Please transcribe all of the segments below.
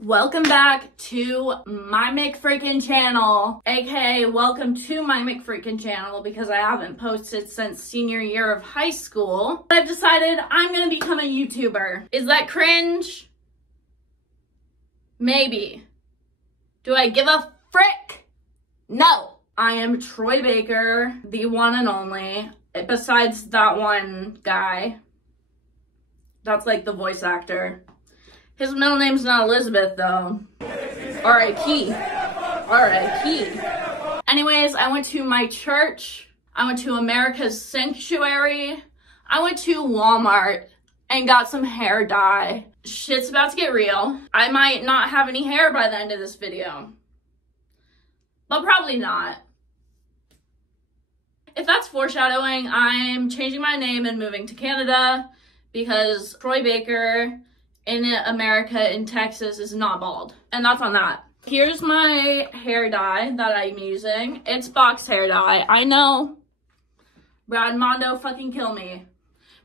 Welcome back to my McFreakin channel, aka welcome to my McFreakin channel because I haven't posted since senior year of high school. I've decided I'm gonna become a YouTuber. Is that cringe? Maybe. Do I give a frick? No. I am Troy Baker, the one and only, besides that one guy. That's like the voice actor. His middle name's not Elizabeth, though. R.I.P. R.I.P. Anyways, I went to my church. I went to America's Sanctuary. I went to Walmart and got some hair dye. Shit's about to get real. I might not have any hair by the end of this video. But probably not. If that's foreshadowing, I'm changing my name and moving to Canada because Troy Baker in America, in Texas, is not bald. And that's on that. Here's my hair dye that I'm using. It's box hair dye. I know. Brad Mondo fucking kill me.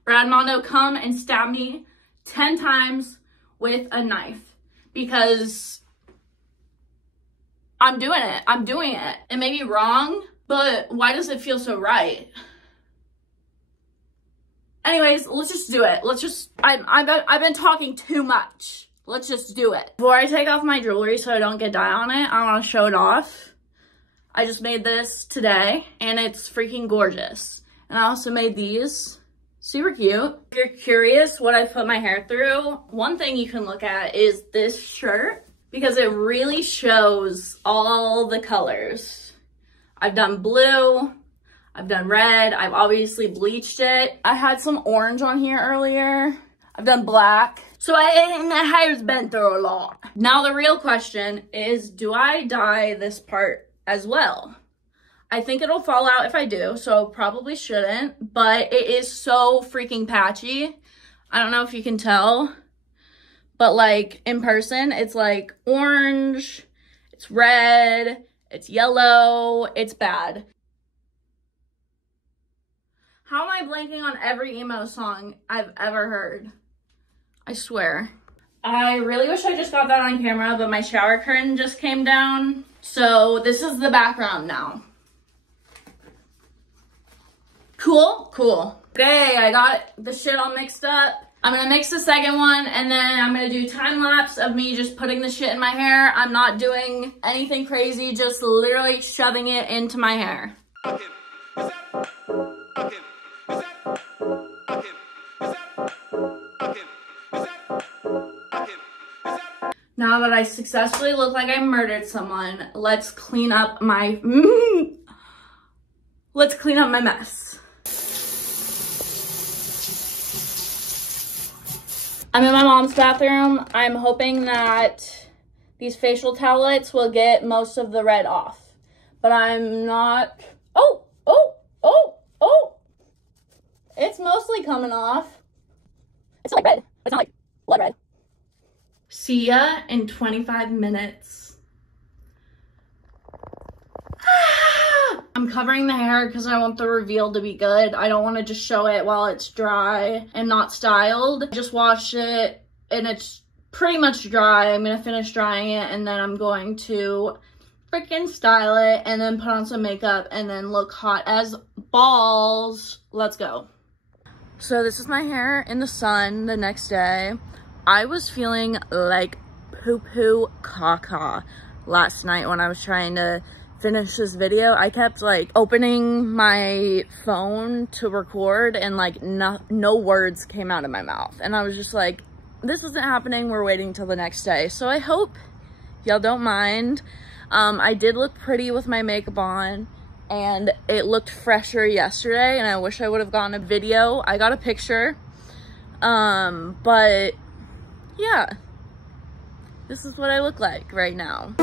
Brad Mondo come and stab me 10 times with a knife. Because I'm doing it. I'm doing it. It may be wrong, but why does it feel so right? Anyways, let's just do it. Let's just, I've been talking too much. Let's just do it. Before I take off my jewelry so I don't get dye on it, I want to show it off. I just made this today and it's freaking gorgeous. And I also made these. Super cute. If you're curious what I put my hair through, one thing you can look at is this shirt because it really shows all the colors. I've done blue. I've done red. I've obviously bleached it. I had some orange on here earlier. I've done black. So my hair's been through a lot. Now the real question is, do I dye this part as well? I think it'll fall out if I do, so probably shouldn't, but it is so freaking patchy. I don't know if you can tell, but like in person, it's like orange, it's red, it's yellow, it's bad. How am I blanking on every emo song I've ever heard? I swear. I really wish I just got that on camera, but my shower curtain just came down. So this is the background now. Cool? Cool. Okay, I got the shit all mixed up. I'm gonna mix the second one and then I'm gonna do time lapse of me just putting the shit in my hair. I'm not doing anything crazy, just literally shoving it into my hair. Now that I successfully look like I murdered someone, let's clean up my let's clean up my mess. I'm in my mom's bathroom. I'm hoping that these facial towelettes will get most of the red off, but I'm not. Oh! It's mostly coming off. It's not like red, but it's not like blood red. See ya in 25 minutes. I'm covering the hair because I want the reveal to be good. I don't want to just show it while it's dry and not styled. I just washed it and it's pretty much dry. I'm going to finish drying it and then I'm going to freaking style it and then put on some makeup and then look hot as balls. Let's go. So this is my hair in the sun the next day. I was feeling like poo-poo caca last night when I was trying to finish this video. I kept like opening my phone to record and like no words came out of my mouth. And I was just like, this isn't happening. We're waiting till the next day. So I hope y'all don't mind. I did look pretty with my makeup on and it looked fresher yesterday and I wish I would have gotten a video. I got a picture, but yeah, this is what I look like right now.